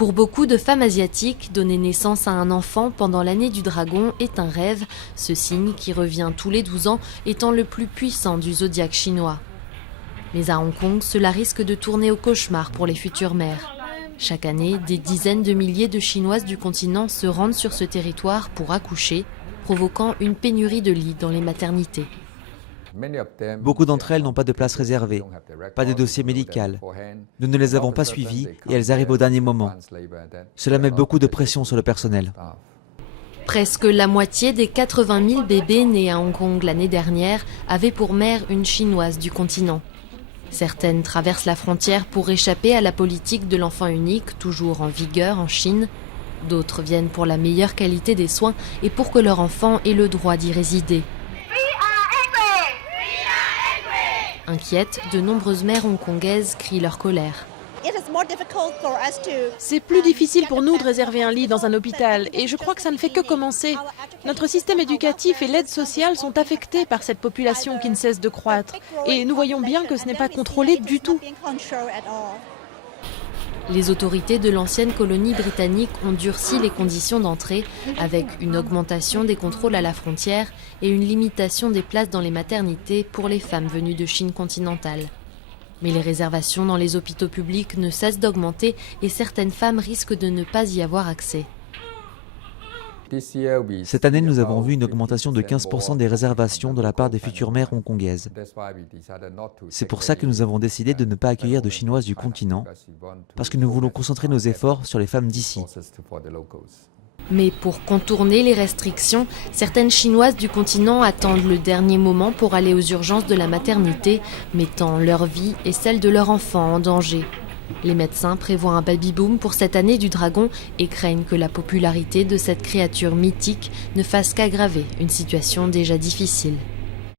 Pour beaucoup de femmes asiatiques, donner naissance à un enfant pendant l'année du dragon est un rêve, ce signe qui revient tous les 12 ans étant le plus puissant du zodiaque chinois. Mais à Hong Kong, cela risque de tourner au cauchemar pour les futures mères. Chaque année, des dizaines de milliers de Chinoises du continent se rendent sur ce territoire pour accoucher, provoquant une pénurie de lits dans les maternités. Beaucoup d'entre elles n'ont pas de place réservée, pas de dossier médical. Nous ne les avons pas suivies et elles arrivent au dernier moment. Cela met beaucoup de pression sur le personnel. Presque la moitié des 80 000 bébés nés à Hong Kong l'année dernière avaient pour mère une Chinoise du continent. Certaines traversent la frontière pour échapper à la politique de l'enfant unique, toujours en vigueur en Chine. D'autres viennent pour la meilleure qualité des soins et pour que leur enfant ait le droit d'y résider. Inquiètes, de nombreuses mères hongkongaises crient leur colère. C'est plus difficile pour nous de réserver un lit dans un hôpital et je crois que ça ne fait que commencer. Notre système éducatif et l'aide sociale sont affectés par cette population qui ne cesse de croître et nous voyons bien que ce n'est pas contrôlé du tout. Les autorités de l'ancienne colonie britannique ont durci les conditions d'entrée avec une augmentation des contrôles à la frontière et une limitation des places dans les maternités pour les femmes venues de Chine continentale. Mais les réservations dans les hôpitaux publics ne cessent d'augmenter et certaines femmes risquent de ne pas y avoir accès. Cette année, nous avons vu une augmentation de 15% des réservations de la part des futures mères hongkongaises. C'est pour ça que nous avons décidé de ne pas accueillir de Chinoises du continent, parce que nous voulons concentrer nos efforts sur les femmes d'ici. Mais pour contourner les restrictions, certaines Chinoises du continent attendent le dernier moment pour aller aux urgences de la maternité, mettant leur vie et celle de leur enfant en danger. Les médecins prévoient un baby-boom pour cette année du dragon et craignent que la popularité de cette créature mythique ne fasse qu'aggraver une situation déjà difficile.